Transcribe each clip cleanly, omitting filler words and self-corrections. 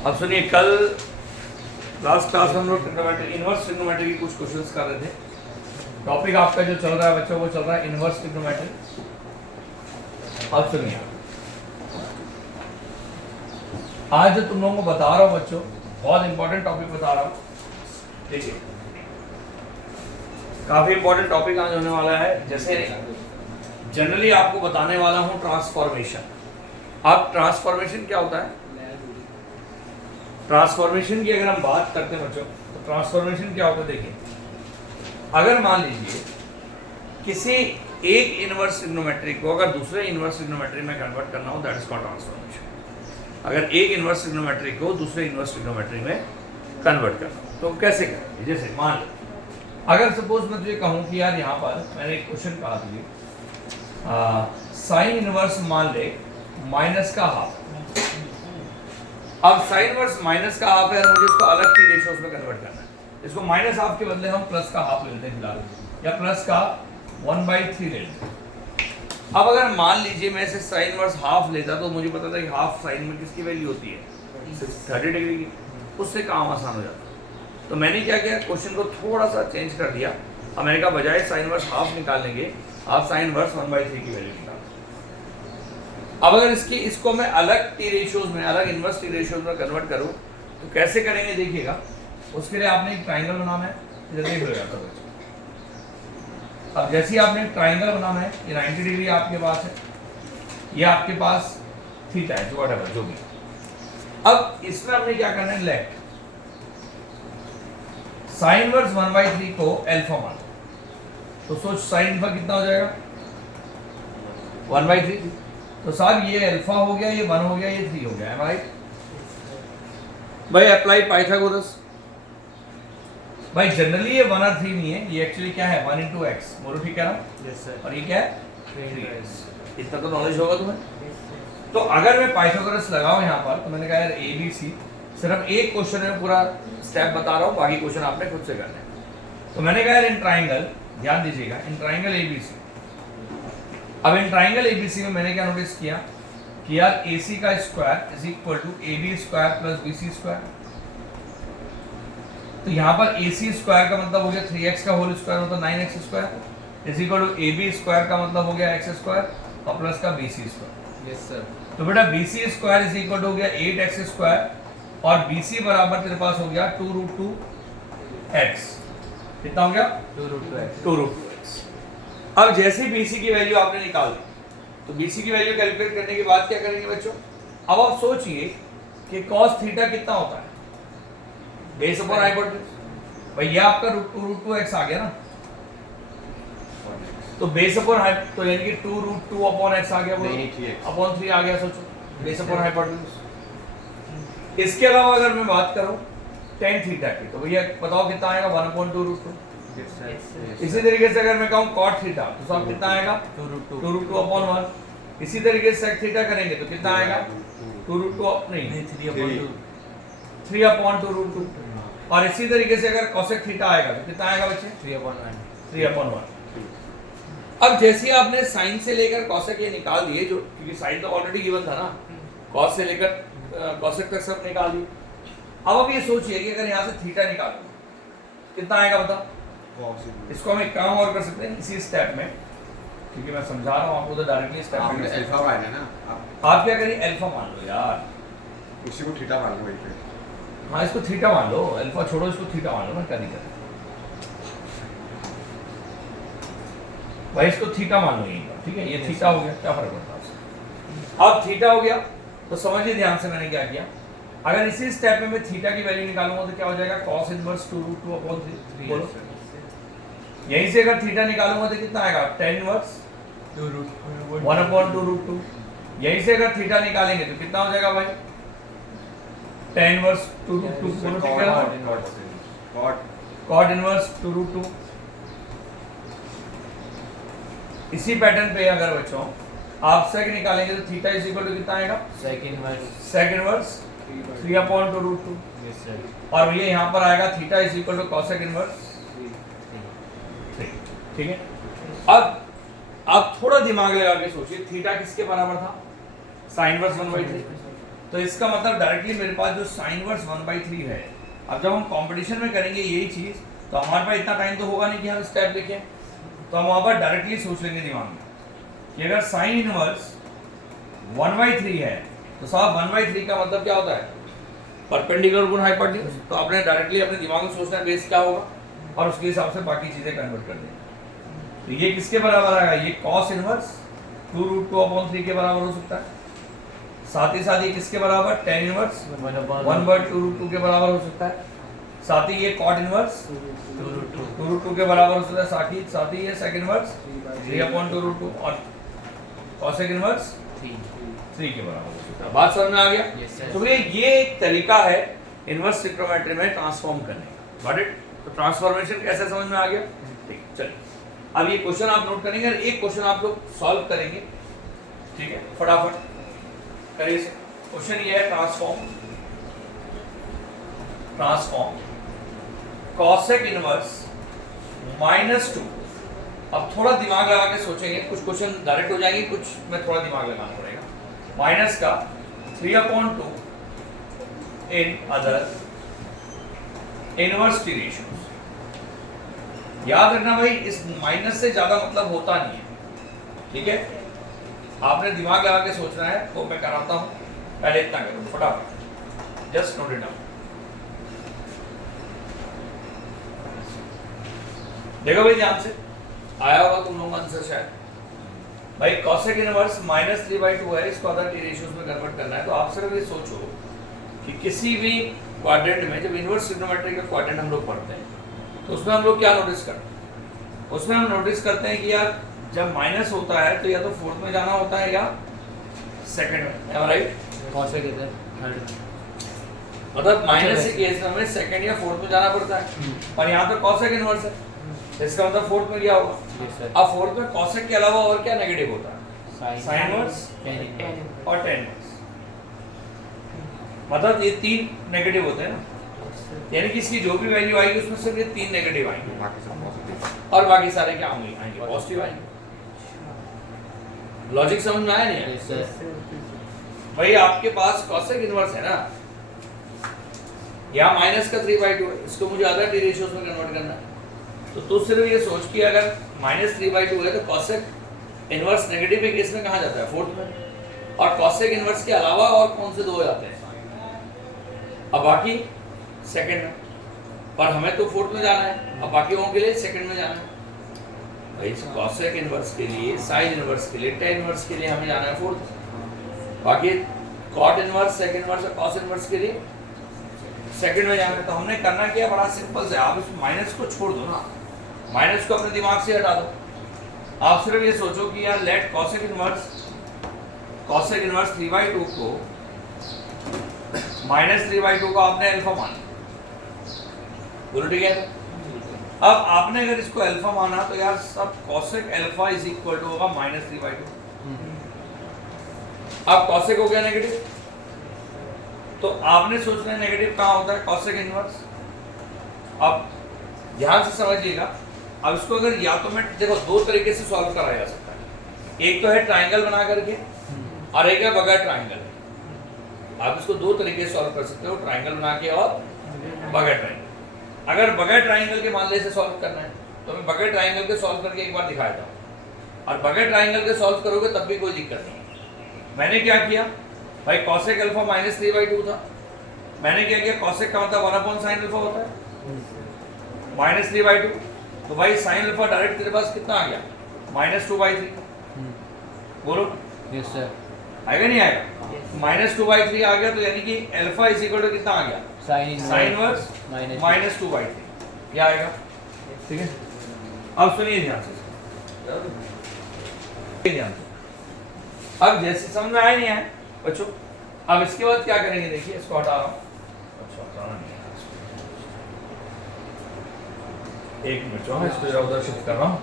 अब सुनिए, कल लास्ट क्लास में हम लोग ट्रिग्नोमेट्री, इनवर्स ट्रिग्नोमेट्री की कुछ क्वेश्चंस कर रहे थे। टॉपिक आपका जो चल रहा है बच्चों, वो चल रहा है इनवर्स ट्रिग्नोमेट्री। अब सुनिए, आज जो तुम लोगों को बता रहा हूँ बच्चों, बहुत इंपॉर्टेंट टॉपिक बता रहा हूँ। देखिए, काफी इंपॉर्टेंट टॉपिक आज होने वाला है। जैसे जनरली आपको बताने वाला हूँ ट्रांसफॉर्मेशन। अब ट्रांसफॉर्मेशन क्या होता है? ट्रांसफॉर्मेशन की अगर हम बात करते हैं बच्चों, तो ट्रांसफॉर्मेशन क्या होता है? देखिए, अगर मान लीजिए किसी एक इनवर्स ट्रिग्नोमेट्री को अगर दूसरे इनवर्स ट्रिग्नोमेट्री में कन्वर्ट करना हो, दैट इज कॉल्ड ट्रांसफॉर्मेशन। अगर एक इनवर्स ट्रिग्नोमेट्री को दूसरे इनवर्स ट्रिग्नोमेट्री में कन्वर्ट करना हो तो कैसे करेंगे? जैसे मान लो, अगर सपोज मैं तुझे कहूँ कि यार यहाँ पर मैंने एक क्वेश्चन कहा तुझे, साइन इनवर्स मान ले माइनस का हाफ। अब साइन इनवर्स माइनस का हाफ है, मुझे इसको अलग की रेशियोज में कन्वर्ट करना है। इसको माइनस हाफ के बदले हम प्लस का हाफ ले लेते हैं फिलहाल, या प्लस का 1/3 ले लेते हैं। अब अगर मान लीजिए मैं इसे साइन इनवर्स हाफ लेता तो मुझे पता था कि हाफ साइन में किसकी वैल्यू होती है? 30 डिग्री की। उससे काम आसान हो जाता। तो मैंने क्या किया, क्वेश्चन को थोड़ा सा चेंज कर दिया। अब मैंने कहा बजाय साइन इनवर्स हाफ निकालने के, आप साइन इनवर्स 1/3 की वैल्यू निकाल। अब अगर इसको मैं अलग टी रेशियोज में, अलग इनवर्स टी रेशियोज में कन्वर्ट करूं तो कैसे करेंगे देखिएगा। उसके लिए आपने एक ट्राइंगल बनाना है। इधर देख लो जाता है। अब जैसे ही आपने एक ट्राइंगल बनाना है, ये 90 डिग्री आपके पास है, ये आपके पास थीटा है, जो व्हाटएवर जो भी। अब इसमें हमने क्या करना है, लेट साइन इनवर्स 1/3 को अल्फा मान। तो सोच साइन अल्फा कितना हो जाएगा? 1/3। तो साहब ये अल्फा हो गया, ये 1 हो गया, ये 3 हो गया, राइट भाई? Apply Pythagoras. भाई जनरली ये 1 और 3 नहीं है, ये एक्चुअली क्या है? 1 × x। बोलो ठीक है ना? Yes sir. और ये क्या है? 3x। इतना तो नॉलेज होगा तुम्हें। तो अगर मैं पाइथागोरस लगाऊं यहाँ पर, तो मैंने कहा यार ABC, सिर्फ एक क्वेश्चन में पूरा स्टेप बता रहा हूँ, बाकी क्वेश्चन आपने खुद से करना है। तो मैंने कहा यार इन ट्राइंगल, ध्यान दीजिएगा, इन ट्राइंगल ABC। अब इन ट्राइंगल ABC में मैंने क्या नोटिस किया कि यार AC का square is equal to AB square plus BC square. तो यहाँ पर AC स्क्वायर का मतलब हो गया 3x का होल स्क्वायर, मतलब 9x square is equal to AB square का मतलब हो गया x स्क्वायर और प्लस का BC स्क्वायर। Yes sir. तो बेटा BC square is equal to हो गया 8x स्क्वायर और BC बराबर तेरे पास हो गया 2√2x। कितना हो गया? 2√2x। अब जैसे BC की वैल्यू आपने निकाल दी, तो BC की वैल्यू कैलकुलेट करने के बाद क्या करेंगे बच्चों? अब आप सोचिए कि cos थीटा कितना होता है? Base upon hypotenuse. भाई ये आपका √2x आ गया ना, तो बेस अपॉन तो यानी कि 2√2/x आ गया, वो अपॉन 3 आ गया। सोचो, बेस अपॉन हाइपोटेन्यूज। इसके अलावा अगर मैं बात करूं tan थीटा की, तो भैया बताओ कितना आएगा? 1/√2। इसी तरीके से अगर मैं कहूं cot थीटा, तो सब कितना आएगा? 2√2/1। इसी तरीके से sec थीटा करेंगे तो कितना आएगा? 2√2 नहीं 3/2√2। और इसी तरीके से अगर cosec थीटा आएगा तो कितना आएगा बच्चे? 3/1। अब जैसे ही आपने साइन से लेकर cosec ये निकाल दिए, जो क्योंकि साइन तो ऑलरेडी गिवन था ना, cos से लेकर cosec तक सब निकाल दिए। अब ये सोचिए कि अगर यहाँ से थीटा निकालूं कितना आएगा बताओ? इसको हम एक काम और कर सकते हैं इसी स्टेप में, क्योंकि मैं समझा रहा हूँ आपको, तो डायरेक्टली स्टेप में अल्फा मान है ना, आप क्या करिए, अल्फा मान लो यार, उसी को थीटा मान लो वहीं पे। हाँ इसको थीटा मान लो, अल्फा छोड़ो, इसको थीटा मान लो ना, क्या दिक्कत है भाई? इसको थीटा मान लो यहीं पर, ठीक है? ये थीटा हो गया, क्या फर्क पड़ता है उससे? अब थीटा हो गया तो समझिए ध्यान से मैंने क्या किया। अगर इसी स्टेप में मैं थीटा की वैल्यू निकालूंगा तो क्या हो जाएगा? cos inverse 2√2/3। बोलो, यहीं से अगर थीटा निकालूंगा तो कितना आएगा? tan inverse 1/2√2। यहीं से अगर थीटा निकालेंगे तो कितना हो जाएगा भाई? tan inverse 2√2। बोलो ठीक है? cot inverse 2√2। इसी पैटर्न पे अगर बच्चों आप sec निकालेंगे तो थीटा इज इक्वल टू कितना आएगा? sec inverse 3/2√2। Yes sir. और ये यहाँ पर आएगा theta is equal to cosec inverse 3। ठीक है? अब आप थोड़ा दिमाग लगा के सोचिए, थीटा किसके बराबर था? Sine inverse 1/3। तो इसका मतलब डायरेक्टली मेरे पास जो साइन इनवर्स 1/3 है, अब जब हम कंपटीशन में करेंगे यही चीज़, तो हमारे पास इतना टाइम तो होगा नहीं कि हम स्टेप लिखें, तो हम वहाँ पर डायरेक्टली सोच लेंगे दिमाग में कि अगर साइन इनवर्स 1/3 है तो साहब 1/3 का मतलब क्या होता है, परपेंडिकुलर गुण हाइपोटेन्यूज। तो आपने डायरेक्टली अपने दिमाग में सोचना है बेस क्या होगा और उसके हिसाब से बाकी चीज़ें कन्वर्ट कर देंगे। तो ये किसके बराबर आएगा, ये कॉस इनवर्स 2√2/3 के बराबर हो सकता है। साथ ही साथ ये किसके बराबर, tan इनवर्स 1/2√2 के बराबर हो सकता है। साथ ही ये cot इनवर्स 2√2 के बराबर हो सकता है। साथ ही ये sec इनवर्स 3/2√2 और cosec इनवर्स 3 के बराबर हो सकता है। बात समझ में आ गया? Yes, sir. तो भैया ये एक तरीका है इनवर्स ट्रिग्नोमेट्री में ट्रांसफॉर्म करने का। Got it? तो ट्रांसफॉर्मेशन कैसे समझ में आ गया? ठीक, चलिए अब ये क्वेश्चन आप नोट करेंगे और एक क्वेश्चन आप लोग सॉल्व करेंगे, ठीक है, फटाफट करिए। क्वेश्चन ये है ट्रांसफॉर्म cosec इनवर्स -2। अब थोड़ा दिमाग लगा के सोचेंगे, कुछ क्वेश्चन डायरेक्ट हो जाएंगे, कुछ में थोड़ा दिमाग लगाना पड़ेगा। माइनस का 3/2 in other inverse T ratios. याद रखना भाई, इस माइनस से ज्यादा मतलब होता नहीं है, ठीक है, आपने दिमाग लगा के सोचना है। तो मैं कराता हूं, पहले इतना करो फटाफट, जस्ट नोट इट डाउन। देखो भाई ध्यान से, आया होगा तुम लोगों का आंसर शायद। भाई cosec इनवर्स -3/2 है, इसको अदर टी रेशियोज में कन्वर्ट करना है। तो आप सिर्फ ये सोचो कि किसी भी क्वाड्रेंट में जब इनवर्स ट्रिग्नोमेट्री का क्वाड्रेंट हम लोग पढ़ते हैं तो उसमें हम लोग क्या नोटिस करते हैं, उसमें हम नोटिस करते हैं कि यार जब माइनस होता है तो या तो फोर्थ में जाना होता है या सेकंड में, राइट? cosec इधर थर्ड, मतलब माइनस के केस में हमें सेकंड या फोर्थ में जाना पड़ता है, और यहाँ तो cosec इनवर्स है, इसका मतलब फोर्थ में गया होगा। Yes, sir. अब फोर्थ में cosec के अलावा और क्या नेगेटिव होता है, sin इनवर्स tan inverse। और tan इनवर्स, मतलब ये 3 नेगेटिव होते हैं ना, यानी कि इसकी जो भी वैल्यू आएगी उसमें सिर्फ ये 3 नेगेटिव आएंगे बाकी सब पॉजिटिव। और बाकी सारे क्या होंगे, आएंगे पॉजिटिव आएंगे। लॉजिक समझ में आया नहीं है? Yes, sir. भाई आपके पास cosec इनवर्स है ना, यहाँ माइनस का 3/2 है, इसको मुझे अदर टी रेशियोज में कन्वर्ट करना है। तो तू सिर्फ ये सोच कि अगर -3/2 है तो cosec इनवर्स नेगेटिव के केस में कहाँ जाता है, फोर्थ में, और cosec इनवर्स के अलावा और कौन से दो हो जाते हैं, अब बाकी सेकंड में, पर हमें तो फोर्थ में जाना है, अब बाकी लोगों के लिए सेकंड में जाना है। भाई cosec इनवर्स के लिए, sin इनवर्स के लिए, tan इनवर्स के लिए हमें जाना है फोर्थ, बाकी cot इनवर्स, sec इनवर्स और cos इनवर्स के लिए सेकंड में जाना है। तो हमने करना क्या, बड़ा सिंपल है, आप इस माइनस को छोड़ दो ना, माइनस को अपने दिमाग से हटा दो। आप सिर्फ ये सोचो कि यार लेट cosec इनवर्स 3/2 को -3/2 को आपने अल्फा माना, बोलो ठीक है। अब आपने अगर इसको अल्फा माना तो यार सब cosec alpha is equal to होगा -3/2। अब cosec हो गया नेगेटिव, तो आपने सोचना है नेगेटिव कहाँ होता है, cosec इनवर्स। अब ध्यान से समझिएगा, अब इसको अगर या तो मैं देखो दो तरीके से सॉल्व कराया जा सकता है, एक तो है ट्राइंगल बना करके और एक है बगैर ट्राइंगल। आप इसको दो तरीके से सॉल्व कर सकते हो, ट्राइंगल बना के और बगैर ट्राइंगल। अगर बगैर ट्राइंगल के मान ले से सॉल्व करना है तो मैं बगैर ट्राइंगल के सॉल्व करके एक बार दिखाया था, और बगैर ट्राइंगल के सॉल्व करोगे तब भी कोई दिक्कत नहीं है। मैंने क्या किया भाई, cosec अल्फा -3/2 था, मैंने क्या किया, cosec का मतलब 1/sin अल्फा होता है -3/2, तो भाई sin अल्फा डायरेक्ट तेरे पास कितना आ गया, -2/3। बोलो Yes, sir. आएगा नहीं आएगा, -2/3 आ गया, तो यानी कि अल्फा इज इक्वल टू कितना आ गया, sin sin इनवर्स -2/3, क्या आएगा, ठीक है। अब सुनिए ध्यान से, ध्यान से, अब जैसे समझ में आया नहीं आया बच्चों, अब इसके बाद क्या करेंगे, देखिए इसको हटा रहा हूं, अच्छा हटाना नहीं है, एक मिनट जो है इसको जरा उधर शिफ्ट कर रहा हूं।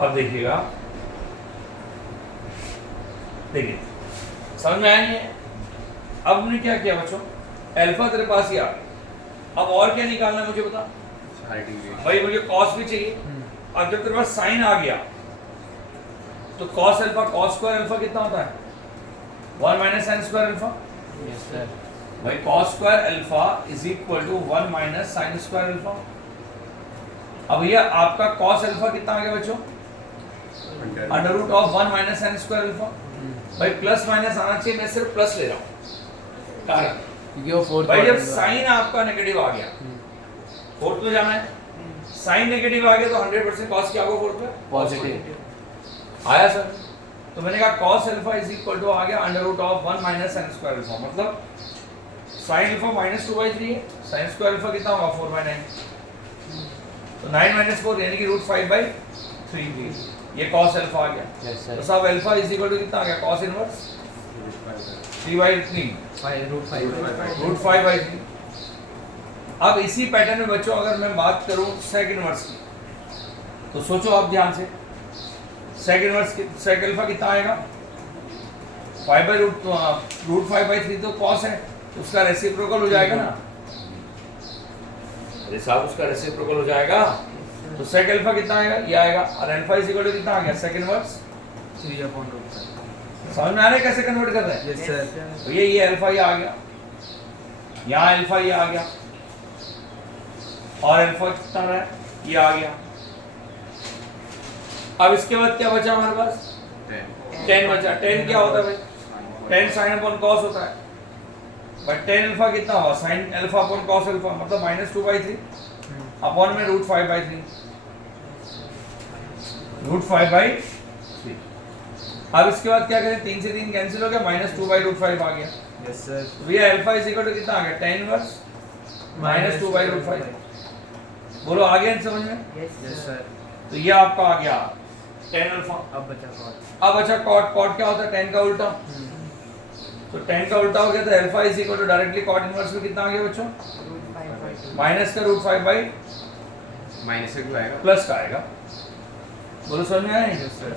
अब देखिएगा, देखिए समझ में आया नहीं है। अब हमने क्या किया बच्चों, अल्फा तेरे पास ही आ गया, अब और क्या निकालना है मुझे बता, RT भाई मुझे कॉस भी चाहिए। अब जब तेरे पास साइन आ गया तो cos alpha cos square alpha कितना होता है? 1 minus sine square alpha. Yes sir. भाई cos square alpha is equal to 1 minus sine square alpha. अब ये आपका कॉस अल्फा कितना आ गया बच्चों? Under root of 1 minus sine square alpha. भाई प्लस माइनस आना चाहिए, मैं सिर्फ प्लस ले रहा हूँ। कारण क्योंकि वो फोर्थ भाई जब साइन आपका नेगेटिव आ गया, फोर्थ में जाना है, साइन नेगेटिव आ गया तो 100% कॉस क्या होगा फोर्थ में? पॉजिटिव आया सर? तो मैंने कहा cos alpha is equal to आ गया under root of 1 minus sine square alpha, मतलब sin अल्फा माइनस 2/3 है, sin स्क्वायर अल्फा कितना होगा? 4/9। तो 9 माइनस 4 यानी कि रूट 5/3, ये cos अल्फा आ गया। यस तो सर। साहब अल्फा इज इक्वल टू कितना आ गया? cos inverse 3/3 root 5/3। अब इसी पैटर्न में बच्चों अगर मैं बात करूं सेक इनवर्स की, तो सोचो आप ध्यान से, सेक इनवर्स सेक अल्फा कितना आएगा? 5/रूट 5/3 तो कॉस है, उसका रेसिप्रोकल हो जाएगा ना? अरे साहब उसका रेसिप्रोकल हो जाएगा, तो सेक अल्फा कितना आएगा? ये आएगा। और अल्फा इज इक्वल टू कितना आ गया? Sec inverse 3/√5। समझ में आ रहा है कैसे कन्वर्ट कर रहे हैं? Yes sir. तो ये अल्फा ये आ गया, यहाँ अल्फा ये आ गया, और अल्फा कितना रहा है? ये आ गया। अब इसके बाद क्या बचा हमारे पास? 10 बचा। 10 क्या होता है भाई? 10 साइन अपॉन कॉस होता है। बट 10 अल्फा कितना हुआ? Sine alpha upon cos alpha, मतलब माइनस 2/3 अपॉन में रूट 5/3, रूट 5/3। अब इसके बाद क्या करें? 3 से 3 कैंसिल हो गया, माइनस 2/√5 आ गया। Yes sir. तो ये अल्फा इज इक्वल टू कितना आ गया? 10 इनवर्स माइनस 2/√5। बोलो आ गया समझ में? Yes sir. तो ये आपका आ गया 10 अल्फा। अब बचा कॉट। अब अच्छा कॉट, कॉट क्या होता है? 10 का उल्टा। तो 10 का उल्टा हो गया तो alpha is equal to directly cot inverse में कितना आ गया बच्चों? माइनस का रूट 5/, माइनस से 2 आएगा। प्लस का आएगा। बोलो समझ में आया? Yes sir.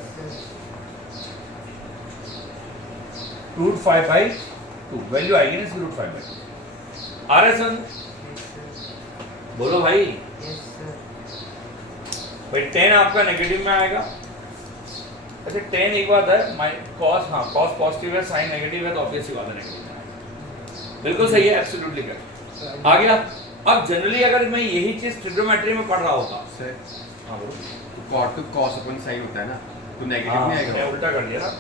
रूट 5/2 वैल्यू आएगी ना इसकी, रूट 5/2 आ रहा है समझ? बोलो भाई। भाई 10 आपका नेगेटिव में आएगा। अच्छा 10 एक बात है, कॉस, हाँ कॉस पॉजिटिव है, साइन नेगेटिव है, तो ऑब्वियस ही बात है नेगेटिव में आएगा। बिल्कुल सही है, एब्सोल्युटली करेक्ट। आ गया। अब जनरली अगर मैं यही चीज ट्रिग्नोमेट्री में पढ़ रहा होता, सर हाँ बोलो, तो कॉट तो कॉस अपन साइन होता है ना, तो नेगेटिव हाँ, नहीं मैं आएगा। उल्टा कर दिया ना।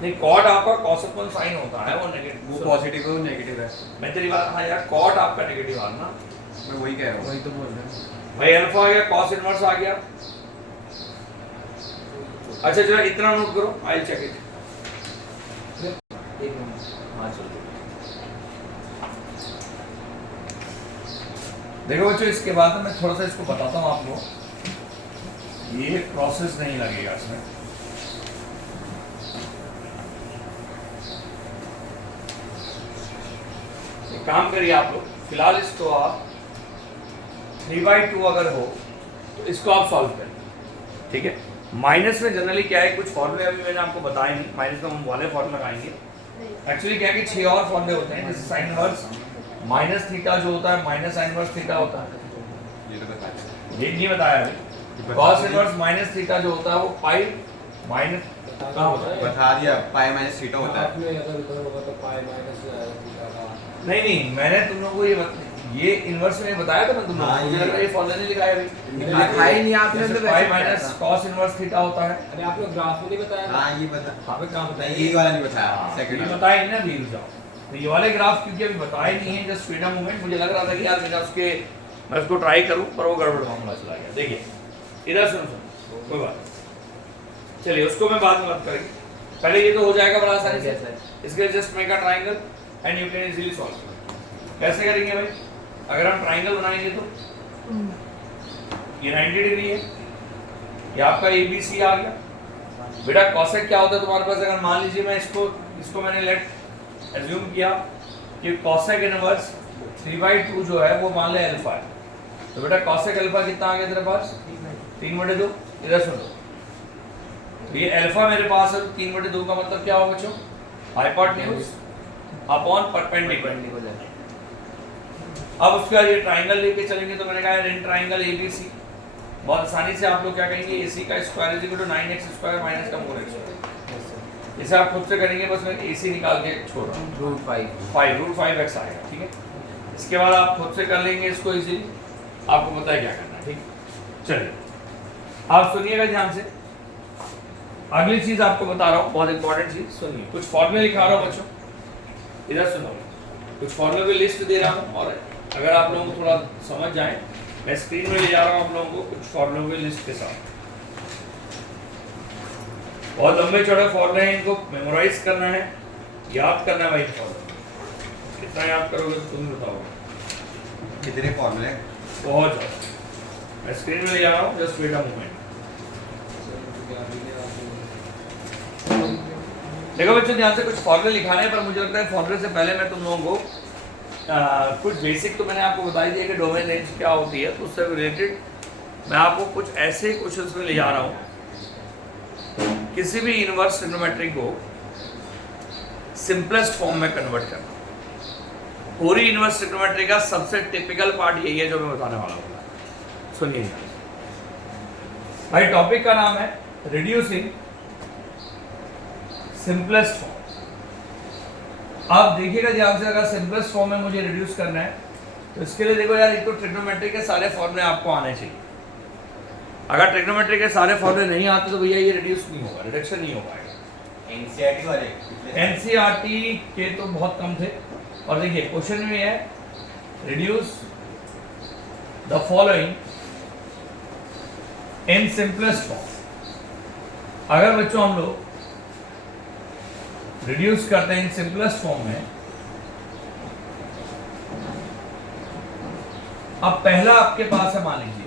नहीं कॉट आपका कॉस अपॉन साइन होता है, वो नेगेटिव, वो पॉजिटिव है, वो नेगेटिव है। मैं तेरी बात, हाँ यार कॉट आपका नेगेटिव आ ना। मैं वही कह रहा हूँ। वही तो बोल रहे हैं। भाई अल्फा आ गया, कॉस इनवर्स आ गया। अच्छा जरा इतना नोट करो, आई चेक इट। एक मिनट। हाँ चलो देखो बच्चों, इसके बाद मैं थोड़ा सा इसको बताता हूँ आपको, ये प्रोसेस नहीं लगेगा इसमें। एक काम करिए आप लोग, फिलहाल इसको आप 3/2 अगर हो तो इसको आप सॉल्व करें, ठीक है। माइनस में जनरली क्या है, कुछ फॉर्मूले अभी मैंने आपको बताए नहीं, माइनस में हम वाले फॉर्मूले लगाएंगे। एक्चुअली क्या है कि 6 और फॉर्मूले होते हैं, जैसे साइन इनवर्स माइनस थीटा जो होता है, माइनस साइन इनवर्स थीटा होता है, ये तो बता दें। ये नहीं बताया अभी। कॉस इनवर्स माइनस थीटा जो होता है वो पाई माइनस कहाँ होता है? बता दिया, पाई माइनस थीटा होता है। आपने अगर उधर होगा तो पाई माइनस थीटा का। नहीं मैंने तुम लोगों को ये इनवर्स में बताया था मैं तुम लोगों हाँ, को, मुझे लग रहा है ये फॉर्मूला नहीं लिखाया अभी। लिखा ही नहीं आपने, जैसे तो वैसे पाई बताया माइनस था। कॉस इनवर्स थीटा होता है। अरे आपने ग्राफ में नहीं बताया ना? हाँ ये बता, आपने कहाँ बताया? नहीं ये वाला नहीं बताया, हाँ, सेकंड ये वाला। बताया नहीं ना अभी, रुक जाओ। तो ये वाले ग्राफ क्योंकि अभी बताए नहीं है, जस्ट फ्रीडम मूवमेंट, मुझे लग रहा था कि यार मैं उसको ट्राई करूं, पर वो गड़बड़ मामला चला गया। देखिए इधर सुनो कोई बात नहीं। चलिए उसको मैं बाद में बात करेंगे, पहले ये तो हो जाएगा बड़ा आसानी से। Yes, sir. इसके just make a triangle and you can easily solve. कैसे करेंगे भाई? अगर हम ट्रायंगल बनाएंगे तो ये 90 डिग्री है, ये आपका ABC आ गया। बेटा कॉसेक क्या होता है तुम्हारे पास? अगर मान लीजिए मैं इसको मैंने लेट एज्यूम किया कि कॉसेक इनवर्स 3/2 जो है वो मान ले अल्फा है, तो बेटा कॉसेक अल्फा कितना आ गया तेरे पास? 3/2। इधर सुनो, तो ये अल्फा मेरे पास है, 3/2 का मतलब क्या होगा बच्चों? Hypotenuse upon perpendicular. अब उसके बाद ये ट्राइंगल लेके चलेंगे तो मैंने कहा इन ट्राइंगल ABC, बहुत आसानी से आप लोग क्या कहेंगे AC का square is equal to 9x square minus का 4x। इसे आप खुद से करेंगे, बस मैं AC निकाल के छोड़ रहा हूँ। रूट 5x आएगा, ठीक है। इसके बाद आप खुद से कर लेंगे इसको इजीली, आपको पता है क्या करना है, ठीक। चलिए आप सुनिएगा ध्यान से, अगली चीज आपको बता रहा हूँ, बहुत इंपॉर्टेंट चीज सुनिए। कुछ फॉर्मूले लिखा रहा हूँ बच्चों, इधर सुनो, कुछ फॉर्मूले की लिस्ट दे रहा हूँ, और अगर आप लोगों को थोड़ा समझ जाए, मैं स्क्रीन में ले जा रहा हूँ आप लोगों को कुछ फॉर्मूले की लिस्ट के साथ। बहुत लंबे चौड़े फॉर्मूले हैं, इनको मेमोराइज करना है, याद करना है भाई। फॉर्मूले कितना याद करोगे तो तुम बताओगे। कितने फॉर्मूले? बहुत ज़्यादा। मैं स्क्रीन में ले जा रहा हूँ, जस्ट वेट अ मोमेंट। देखो बच्चों ध्यान से, कुछ फॉर्मूले लिखाने हैं, पर मुझे लगता है फॉर्मूले से पहले मैं तुम लोगों को कुछ बेसिक तो मैंने आपको बता ही दिया कि डोमेन रेंज क्या होती है, तो उससे रिलेटेड मैं आपको कुछ ऐसे क्वेश्चंस में ले जा रहा हूँ, किसी भी इनवर्स ट्रिग्नोमेट्री को सिंपलेस्ट फॉर्म में कन्वर्ट करना। पूरी इनवर्स ट्रिग्नोमेट्री का सबसे टिपिकल पार्ट यही है जो मैं बताने वाला हूँ। सुनिए भाई, टॉपिक का नाम है रिड्यूसिंग सिंपलेस्ट फॉर्म। आप देखिएगा ध्यान से, अगर सिंपलेस्ट फॉर्म में मुझे रिड्यूस करना है तो इसके लिए देखो यार, एक तो ट्रिग्नोमेट्री के सारे फॉर्मूले आपको आने चाहिए। अगर ट्रिग्नोमेट्री के सारे फॉर्मूले नहीं आते तो भैया ये रिड्यूस नहीं होगा, रिडक्शन नहीं हो पाएगा। एनसीईआरटी वाले? एनसीईआरटी के तो बहुत कम थे। और देखिए क्वेश्चन में है reduce the following in simplest form. अगर बच्चों हम लोग रिड्यूस करते हैं इन सिंपलेस्ट फॉर्म में, अब पहला आपके पास है, मान लीजिए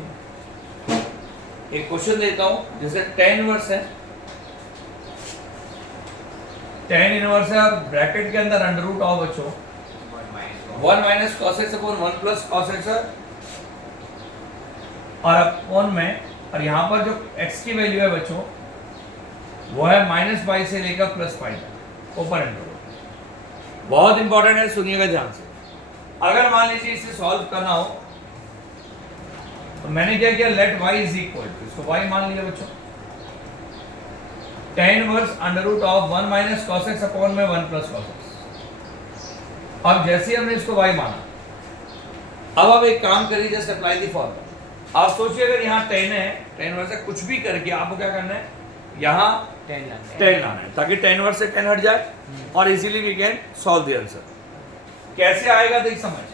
एक क्वेश्चन देता हूं जैसे tan इनवर्स है, tan इनवर्स है और ब्रैकेट के अंदर अंडर रूट ऑफ बच्चों 1 minus cos x upon 1 plus cos x है, और अपॉन में, और यहां पर जो x की वैल्यू है बच्चों वो है -पाई से लेकर +पाई तक, ओपन इंटरवल। बहुत इंपॉर्टेंट है, सुनिएगा ध्यान से। अगर मान लीजिए इसे सॉल्व करना हो तो मैंने क्या किया, let y is equal to, इसको y मान लिया बच्चों, tan inverse under root of 1 minus cos x upon में 1 प्लस cos x। अब जैसे हमने इसको y माना, अब आप एक काम करिए, जस्ट अप्लाई द फॉर्मूला। आप सोचिए अगर यहाँ tan है, tan इनवर्स से कुछ भी करके आपको क्या करना है, यहाँ tan लाना है, ताकि tan इनवर्स से tan हट जाए और easily we can solve the answer. कैसे आएगा देख समझ,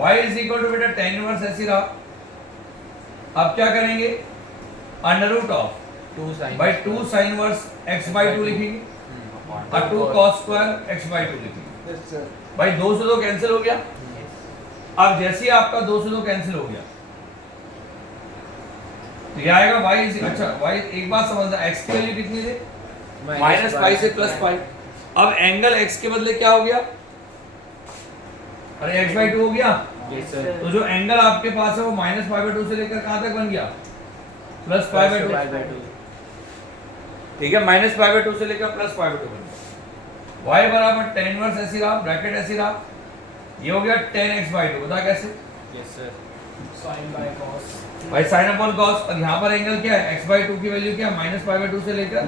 y इज इक्वल टू बेटा tan इनवर्स ऐसी रहा, अब क्या करेंगे, under root of 2 sin inverse x by 2 लिखेंगे और 2 cos स्क्वायर x by 2 लिखेंगे। भाई 2 से 2 कैंसिल हो गया। अब जैसे ही आपका 2 से 2 कैंसिल हो गया तो ये आएगा y इज, अच्छा y एक बात समझना, x की वैल्यू कितनी थी, -पाई से +पाई। अब एंगल x के बदले क्या हो गया, अरे x by 2 हो गया। तो जो एंगल आपके पास है वो -पाई/2 से लेकर कहां तक बन गया, +पाई/2। ठीक है, -पाई/2 से लेकर +पाई/2 बन गया। y बराबर tan इनवर्स ऐसी रहा, ब्रैकेट ऐसी रहा, ये हो गया tan x/2। बता कैसे, sin by cos, भाई sin अपॉन cos, और यहाँ पर एंगल क्या है, x/2 की वैल्यू क्या है, -पाई/2 से लेकर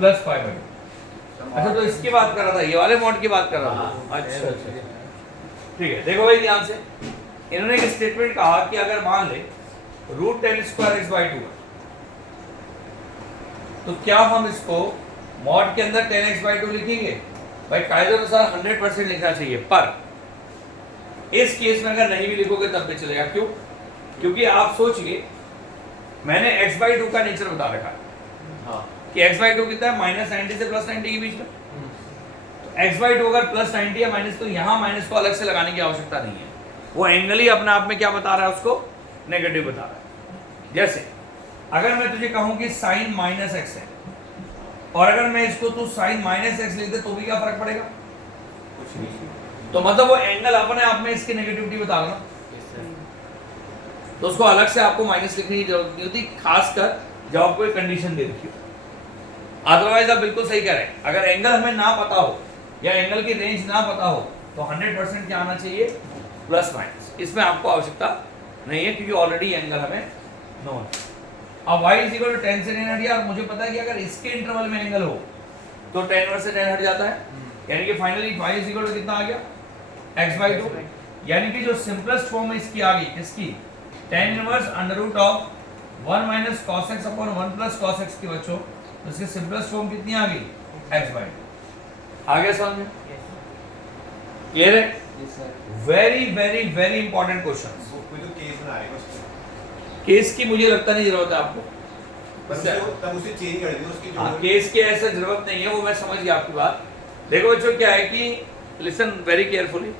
+पाई/2। अच्छा तो इसकी बात कर रहा था, ये वाले मॉड की बात कर रहा था। अच्छा ठीक है, देखो भाई ध्यान से, इन्होंने एक स्टेटमेंट कहा कि अगर मान ले रूट tan स्क्वायर x/2 है, तो क्या हम इसको मॉड के अंदर tan x/2 लिखेंगे? भाई कायदे अनुसार 100% लिखना चाहिए, पर इस केस में अगर नहीं भी लिखोगे तब भी चलेगा। क्यों? क्योंकि आप सोचिए, मैंने x/2 का नेचर बता रखा है कि x/2 कितना है, -90 से +90 के बीच में। x/2 अगर +90 या माइनस, तो यहाँ माइनस को अलग से लगाने की आवश्यकता नहीं है, वो एंगल ही अपने आप में क्या बता रहा है, उसको नेगेटिव बता रहा है। जैसे अगर मैं तुझे कहूँ कि sin -x है, और अगर मैं इसको तू sin -x लिख दे तो भी क्या फर्क पड़ेगा, कुछ नहीं। तो मतलब वो एंगल अपने आप में इसकी नेगेटिविटी बता रहा ना, तो उसको अलग से आपको माइनस लिखने की जरूरत नहीं होती, खासकर जब आपको एक कंडीशन दे रखी हो। अदरवाइज आप बिल्कुल सही कह रहे हैं, अगर एंगल हमें ना पता हो या एंगल की रेंज ना पता हो तो 100% क्या आना चाहिए, प्लस माइनस, इसमें आपको आवश्यकता नहीं है क्योंकि ऑलरेडी एंगल हमें नोन है। अब y इज इक्वल टू 10 से 10 हट गया, और मुझे पता है कि अगर इसके इंटरवल में एंगल हो तो tan इनवर्स से 10 हट जाता है, यानी कि finally y is equal to कितना आ गया x/2, यानी कि जो सिंपलेस्ट फॉर्म है इसकी आ गई, किसकी, tan inverse under root of 1 minus cos x upon 1 plus cos x की बच्चों, तो इसकी सिंपलेस्ट फॉर्म कितनी आ गई x/2। आ गया समझ में, क्लियर है? Yes sir. Very very very important question. वो कोई तो केस बना रहे हैं उसको। केस की मुझे लगता नहीं जरूरत है आपको, बस तब उसे चेंज कर दिया उसकी जो हाँ, केस की ऐसा जरूरत नहीं है, वो मैं समझ गया आपकी बात। देखो बच्चों क्या है कि लिसन वेरी केयरफुली,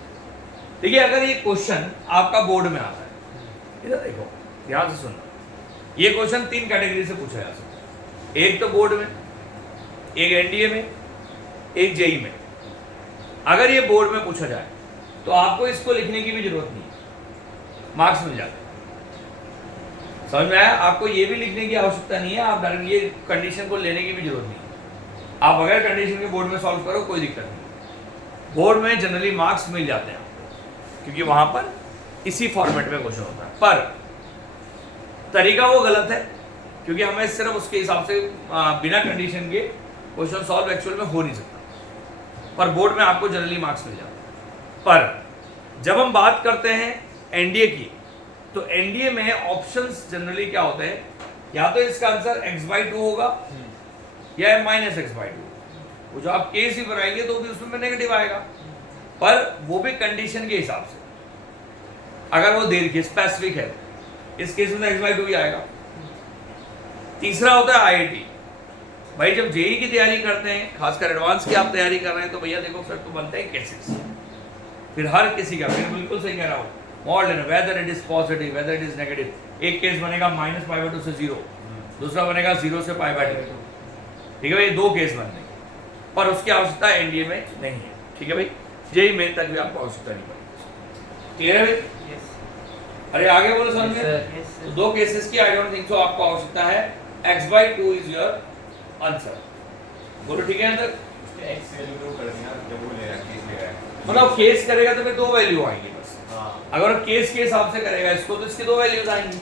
देखिए अगर ये क्वेश्चन आपका बोर्ड में आता है, इधर देखो ध्यान से सुनना, ये क्वेश्चन 3 कैटेगरी से पूछा जा सकता है, एक तो बोर्ड में, एक एनडीए में, एक जेई में। अगर ये बोर्ड में पूछा जाए तो आपको इसको लिखने की भी जरूरत नहीं है, मार्क्स मिल जाते हैं। समझ में आया? आपको ये भी लिखने की आवश्यकता नहीं है, आप डायरेक्ट ये कंडीशन को लेने की भी जरूरत नहीं है। आप बगैर कंडीशन के बोर्ड में सॉल्व करो, कोई दिक्कत नहीं। बोर्ड में जनरली मार्क्स मिल जाते हैं क्योंकि वहां पर इसी फॉर्मेट में क्वेश्चन होता है, पर तरीका वो गलत है क्योंकि हमें सिर्फ उसके हिसाब से बिना कंडीशन के क्वेश्चन सॉल्व एक्चुअल में हो नहीं सकता, पर बोर्ड में आपको जनरली मार्क्स मिल जाते हैं। पर जब हम बात करते हैं एनडीए की, तो एनडीए में ऑप्शंस जनरली क्या होते हैं, या तो इसका आंसर x/2 होगा या -x/2। वो जो आप केस ही बनाएंगे तो भी उसमें नेगेटिव आएगा, पर वो भी कंडीशन के हिसाब से, अगर वो देर की स्पेसिफिक है, इस केस में x/2 ही आएगा। तीसरा होता है आईआईटी। भाई जब जेई की तैयारी करते हैं, खासकर एडवांस की आप तैयारी कर रहे हैं, तो भैया देखो फिर तो बनते हैं केसेस, फिर हर किसी का, फिर बिल्कुल सही कह रहा हूँ, model whether it is positive whether it is negative. एक केस बनेगा -π/2 से 0, दूसरा बनेगा 0 से π/2, ठीक है भाई, 2 केस बनने, पर उसकी आवश्यकता एनडीए में नहीं है, ठीक है भाई। जेई मेन तक भी आपको आवश्यकता नहीं पड़ेगी, क्लियर है भाई? अरे आगे बोलो समझ में। तो 2 केसेस की आई डोंट थिंक सो आपको आवश्यकता है, x/2 इज योर आंसर। बोलो ठीक है यहाँ तक? एक्स वैल्यू को कर दिया जब वो ले रहा है केस ले रहा है, मतलब केस करेगा तो फिर 2 वैल्यू आएंगी बस। हां अगर केस के हिसाब से करेगा इसको तो इसकी 2 वैल्यूज आएंगी।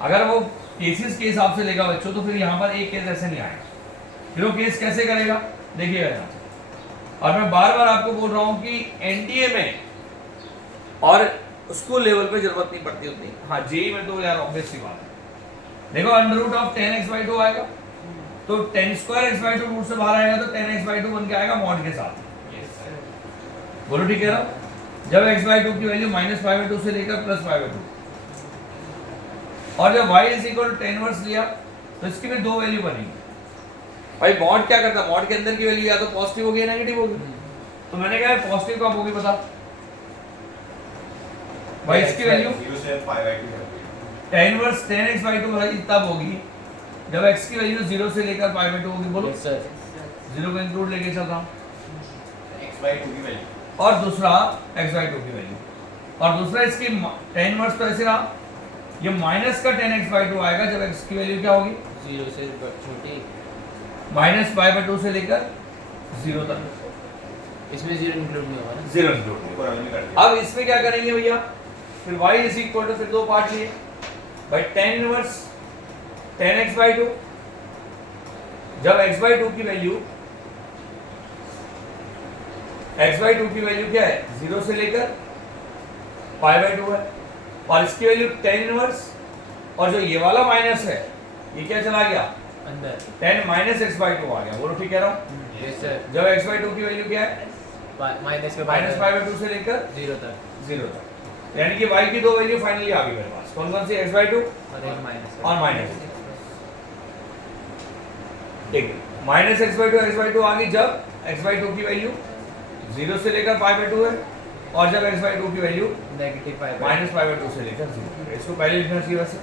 अगर वो केसेस के हिसाब से लेगा बच्चों तो फिर यहाँ पर एक केस ऐसे नहीं आएगा। फिर वो केस कैसे करेगा देखिएगा यहाँ से। और मैं बार बार आपको बोल रहा हूँ कि एनडीए में और स्कूल लेवल पे जरूरत नहीं पड़ती उतनी, हाँ जेई में तो यार ऑब्वियस सी बात है। देखो अंडर रूट ऑफ 10x/2 आएगा, तो 10² x/2 रूट से बाहर आएगा तो 10x/2 बन के आएगा मॉड के साथ। बोलो ठीक है ना? जब x/2 की वैल्यू -π/2 से लेकर +π/2, और जब y is equal to 10 inverse लिया तो इसकी भी 2 वैल्यू बनेगी। भाई मॉड क्या करता है, मॉड के अंदर की वैल्यू या तो पॉजिटिव होगी या नेगेटिव होगी। तो मैंने कहा पॉजिटिव कब होगी बता भाई, इसकी वैल्यू 0 से π/2 है। tan इनवर्स 10x/2 भाई तब होगी जब x की वैल्यू 0 से लेकर π/2 होगी। बोलो Yes sir. 0 को इंक्लूड लेके चल रहा हूं, x/2 की वैल्यू और दूसरा x/2 की वैल्यू, और दूसरा इसकी tan इनवर्स तो ऐसे रहा, ये माइनस का 10x/2 आएगा जब x की वैल्यू क्या होगी 0 से छोटी, -π/2 से लेकर 0 तक। इसमें 0 इंक्लूड नहीं होगा ना। 0 इंक्लूड ऊपर वाले में कर दिया। अब इसमें क्या करेंगे भैया, फिर y इज इक्वल टू, फिर 2 पार्ट लिए भाई, tan इनवर्स 10x/2, जब x/2 की वैल्यू क्या है 0 से लेकर π/2 है, और इसकी वैल्यू tan इनवर्स, और जो ये वाला माइनस है ये क्या चला गया अंदर। tan -x/2 आ गया। बोलो ठीक कह रहा हूँ? Yes sir. जब x/2 की वैल्यू क्या है माइनस के -π/2 से लेकर 0 तक, 0 तक, यानी कि y की 2 वैल्यू फाइनली आ गई मेरे पास। कौन कौन सी, x/2 और एक माइनस और माइनस, ठीक है। -x/2 आ गई जब x/2 की वैल्यू 0 से लेकर π/2 है, और जब x/2 की वैल्यू नेगेटिव -π/2 से लेकर 0 है। इसको पहले लिखना चाहिए वैसे।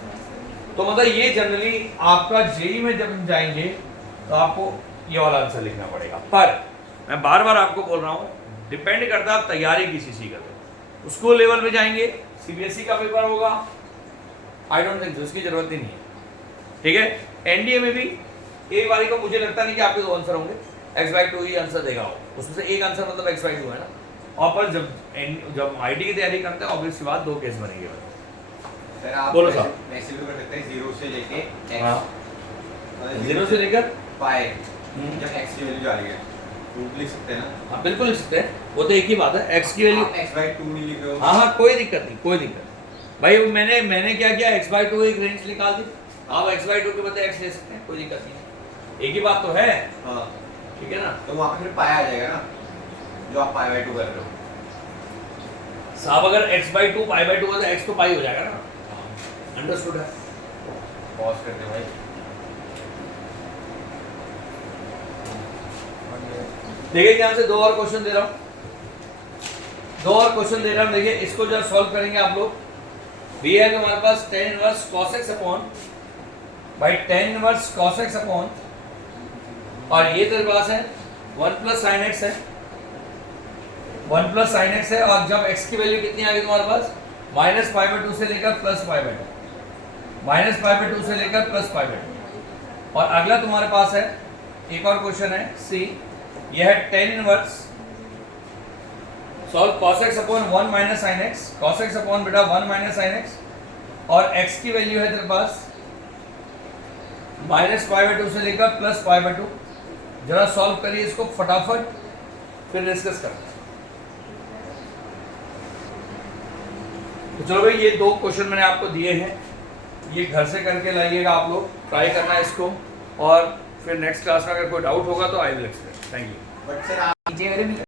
तो मतलब ये जनरली आपका जेई में जब हम जाएंगे तो आपको ये वाला आंसर लिखना पड़ेगा। पर मैं बार बार आपको बोल रहा हूँ, डिपेंड करता है आप तैयारी किसी चीज करते हो। स्कूल लेवल पे जाएंगे, सीबीएसई का पेपर होगा, आई डोंट थिंक उसकी जरूरत ही नहीं है, ठीक है। एनडीए में भी एक बारी को मुझे लगता नहीं कि आपके 2 आंसर होंगे, x/2 ही आंसर देगा वो, उसमें से एक आंसर मतलब x/2 है ना। और पर जब जब आईडी की तैयारी करते हैं ऑब्वियस बात दो केस बनेंगे भाई। सर आप बोलो साहब। वैसे भी कर सकते हैं 0 से लेके हाँ। x 0 से लेकर पाई हम्म। जब x की वैल्यू जा रही है रूट लिख सकते हैं ना। हाँ बिल्कुल लिख सकते हैं, वो तो एक ही बात है, x की वैल्यू। आप x/2 नहीं लिख रहे हो। हाँ हाँ कोई दिक्कत नहीं, कोई दिक्कत नहीं। भाई मैंने क्या किया, x/2 एक रेंज निकाल दी, आप x/2 के बदले x ले सकते हैं, कोई दिक्कत नहीं है, एक ही बात तो है, हाँ ठीक है ना। तो वहाँ पे फिर पाई आ जाएगा ना, जो आप π/2 कर रहे हो। साहब अगर x/2 π/2 है तो x तो पाई हो जाएगा ना, अंडरस्टूड है। पॉज करते हैं भाई। देखिए ध्यान से, दो और क्वेश्चन दे रहा हूँ, देखिए इसको जब सॉल्व करेंगे आप लोग। भी है कि हमारे पास tan inverse cos x upon भाई tan inverse cos x upon, और ये तेरे पास है 1 प्लस sin x है, 1 प्लस sin x है, और जब x की वैल्यू कितनी आ गई तुम्हारे पास, -π/2 से लेकर +π/2, -π/2 से लेकर +π/2। और अगला तुम्हारे पास है एक और क्वेश्चन है सी, यह है tan inverse solve cos x upon 1 minus sin x, cos x upon बेटा 1 माइनस sin x, और x की वैल्यू है तेरे पास -π/2 से लेकर +π/2। जरा सॉल्व करिए इसको फटाफट, फिर डिस्कस करते हैं। तो चलो भाई, ये दो क्वेश्चन मैंने आपको दिए हैं, ये घर से करके लाइएगा आप लोग, ट्राई करना है इसको, और फिर नेक्स्ट क्लास में अगर कोई डाउट होगा तो I will explain. Thank you. But sir आप नीचे मेरे भी